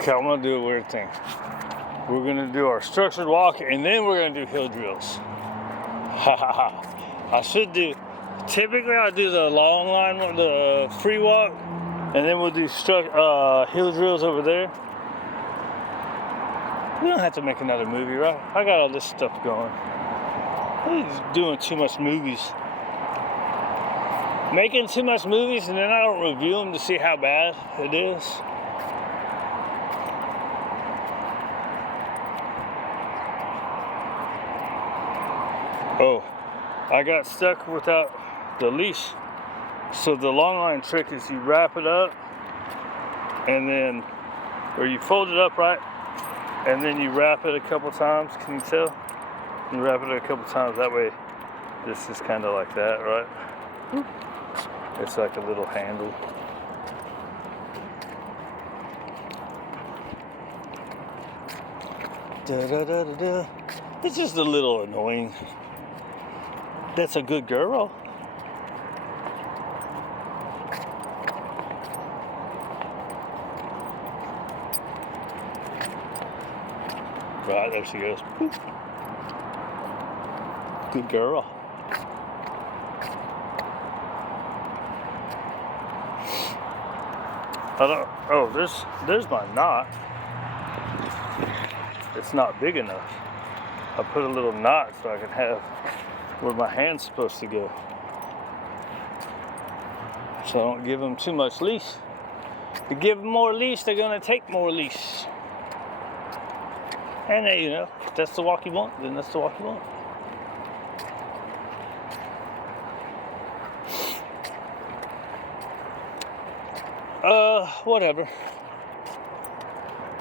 Okay, I'm gonna do a weird thing. We're gonna do our structured walk and then we're gonna do hill drills. Ha ha ha. I should do, typically I do the long line, the free walk, and then we'll do hill drills over there. We don't have to make another movie, right? I got all this stuff going. I'm doing too much movies. Making too much movies and then I don't review them to see how bad it is. Oh, I got stuck without the leash. So the long line trick is you wrap it up and then, or you fold it up, right? And then you wrap it a couple times. Can you tell? You wrap it a couple times, that way this is kind of like that, right? It's like a little handle. Da, da, da, da, da. It's just a little annoying. That's a good girl. Right, there she goes. Boop. Good girl. Oh, there's my knot. It's not big enough. I put a little knot so I can have where my hand's supposed to go. So I don't give them too much leash. If you give them more leash, they're gonna take more leash. And you know, if that's the walk you want, then that's the walk you want. Whatever.